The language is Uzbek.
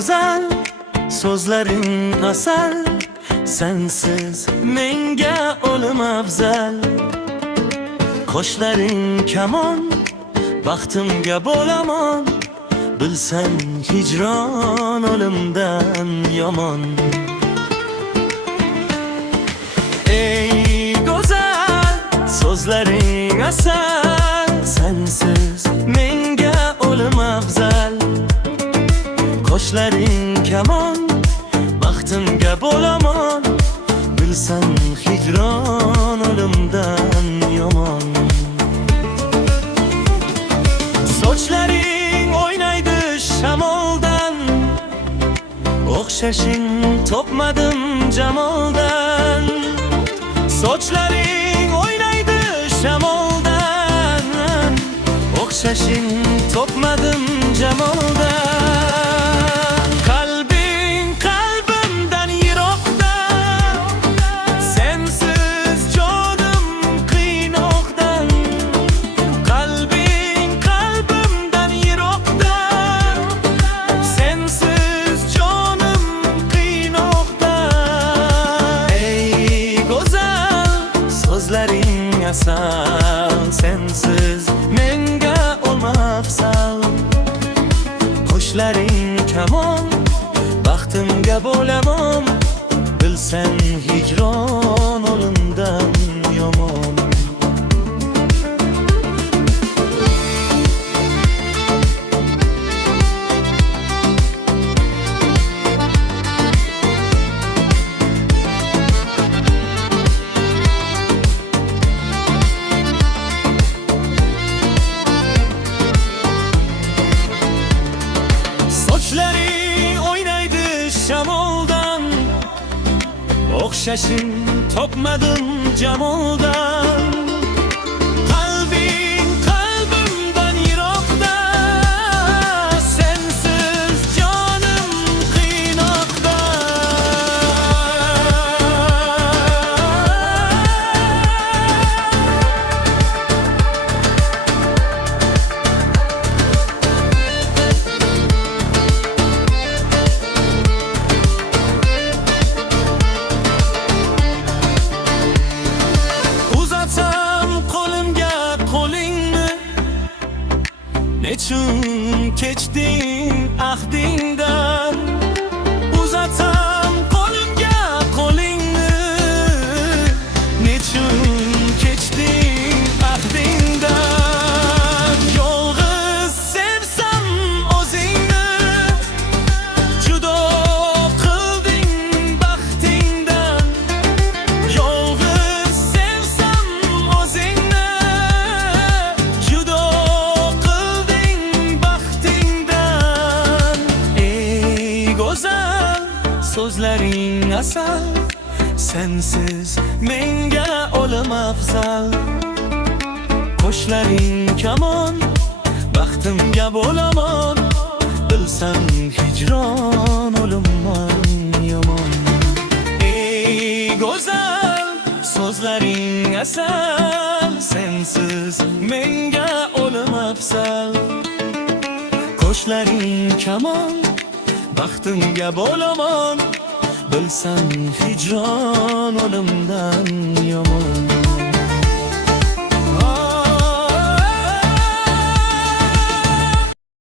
go'zal, so'zlaring asal, sensiz menga o'lim afzal. Qoshlaring kamon, baxtimga bo'laman, bilsan hijron o'limdan yomon. Ey go'zal, so'zlaring asal, sensiz menga o'lim afzal. Qoshlaring kamon, baxtimga bo'laman, bilsan hijron o'limdan yomon. Sochlaring o'ynaydi shamoldan, o'xshashing topmadim jamoldan. Sochlaring o'ynaydi shamoldan, o'xshashing topmadim jamoldan. Qalbing qalbimdan yiroqda, sensiz jonim qiynoqdan. Qalbing qalbimdan yiroqda, sensiz jonim qiynoqdan. Ey go'zal, so'zlaring asal, sensiz menga o'lim afzal. Qoshlaring kamon, baxtimga bo'laman, bilsan hijron o'limdan yomon. Sochlaring o'ynaydi shamoldan, o'xshashing topmadim jamoldan. Qalbing qalbimdan yiroqda, sensiz jonim qiynoqda. Nechun kechding ahdingdan, uzatsam qo'limga qo'lingni. Nechun kechding ahdingdan, yolg'iz sevsam o'zingni, judo qilding baxtingdan. Yolg'iz sevsam o'zingni, judo so'zlaring asal, sensiz menga o'lim afzal. Qoshlaring kamon, baxtimga bo'laman, bilsan hijron o'limdan yomon. Ey go'zal, so'zlaring asal, sensiz menga o'lim afzal. Qoshlaring kamon, baxtimga bo'laman, bilsan hijron o'limdan yomon.